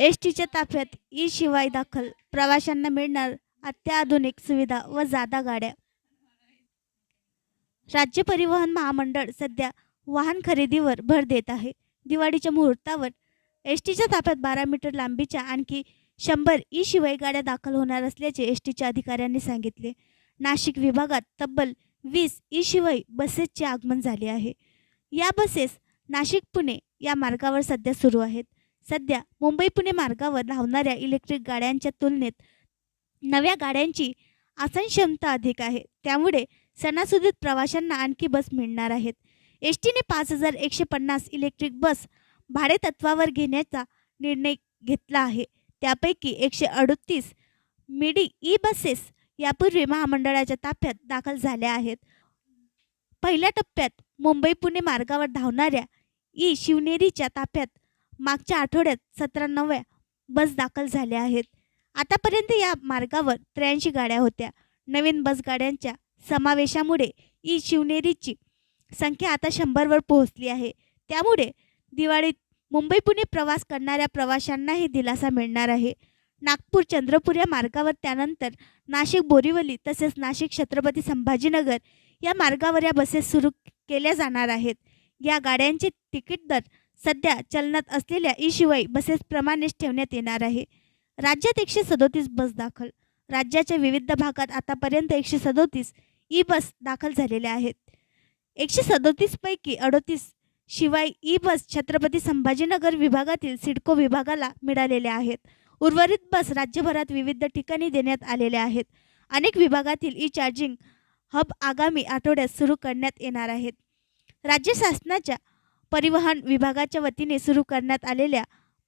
एसटीच्या ताफ्यात ई शिवाय दाखल, प्रवाशांना मिळणार अत्याधुनिक सुविधा व जादा गाड्या. राज्य परिवहन महामंडळ सध्या वाहन खरेदीवर भर देत आहे. दिवाळीच्या मुहूर्तावर एसटीच्या ताफ्यात 12 मीटर लांबीच्या आणखी 100 ई शिवाय गाड्या दाखल होणार असल्याचे एसटीच्या अधिकाऱ्यांनी सांगितले. नाशिक विभागात तब्बल 20 ई शिवाय बसेसचे आगमन झाले आहे. या बसेस नाशिक पुणे या मार्गावर सध्या सुरू आहेत. सध्या मुंबई पुणे मार्गावर धावणाऱ्या इलेक्ट्रिक गाड्यांच्या तुलनेत नव्या गाड्यांची आसन क्षमता अधिक आहे. त्यामुळे सणासुदीत प्रवाशांना आणखी बस मिळणार आहेत. एसटीने 5150 इलेक्ट्रिक बस भाडेतत्वावर घेण्याचा निर्णय घेतला आहे. त्यापैकी 138 मिडी ई बसेस यापूर्वी महामंडळाच्या ताफ्यात दाखल झाल्या आहेत. पहिल्या टप्प्यात मुंबई पुणे मार्गावर धावणाऱ्या ई शिवनेरीच्या ताफ्यात मागच्या आठवड्यात 17 नव्या बस दाखल झाल्या आहेत. आतापर्यंत या मार्गावर 83 गाड्या होत्या. नवीन बस गाड्यांच्या समावेशामुळे ई शिवनेरीची संख्या आता 100 वर पोहोचली आहे. त्यामुळे दिवाळीत मुंबई पुणे प्रवास करणाऱ्या प्रवाशांनाही दिलासा मिळणार आहे. नागपूर चंद्रपूर या मार्गावर, त्यानंतर नाशिक बोरिवली तसेच नाशिक छत्रपती संभाजीनगर या मार्गावर या बसेस सुरू केल्या जाणार आहेत. या गाड्यांचे तिकीट दर सध्या चलनात असलेल्या ई शिवाय बसेसप्रमाणेच ठेवण्यात येणार आहे. राज्यात 137 बस दाखल. राज्याच्या विविध भागात आतापर्यंत 137 ई बस दाखल झालेल्या आहेत. 137 पैकी 38 शिवाय ई बस छत्रपती संभाजीनगर विभागातील सिडको विभागाला मिळालेल्या आहेत. उर्वरित बस राज्यभरात विविध ठिकाणी देण्यात आलेल्या आहेत. अनेक विभागातील ई चार्जिंग हब आगामी आठवड्यात सुरू करण्यात येणार आहेत. राज्य शासनाच्या परिवहन विभागाच्या वतीने सुरू करण्यात आलेल्या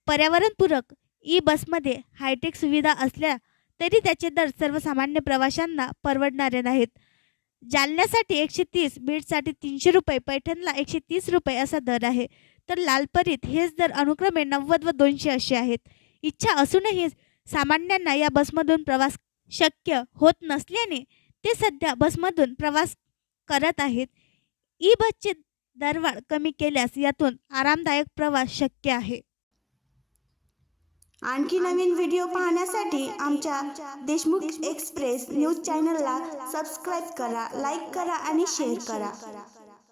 पर्यावरणपूरक ई बसमध्ये हायटेक सुविधा असल्या तरी त्याचे दर सर्वसामान्य प्रवाशांना परवडणारे नाहीत. जालन्यासाठी 130, बीडसाठी 300 रुपये, पैठणला 130 रुपये असा दर आहे. तर लालपरीत हेच दर अनुक्रमे 90 व 200 असे आहेत. इच्छा असूनही सामान्यांना या बसमधून प्रवास शक्य होत नसल्याने ते सध्या बसमधून प्रवास करत आहेत. ई बसचे दरवाढ कमी केल्यास यातून आरामदायक प्रवास शक्य आहे. आणखी नवीन व्हिडिओ पाहण्यासाठी आमच्या देशमुख एक्सप्रेस न्यूज चॅनलला सबस्क्राईब करा, लाईक करा आणि शेअर करा.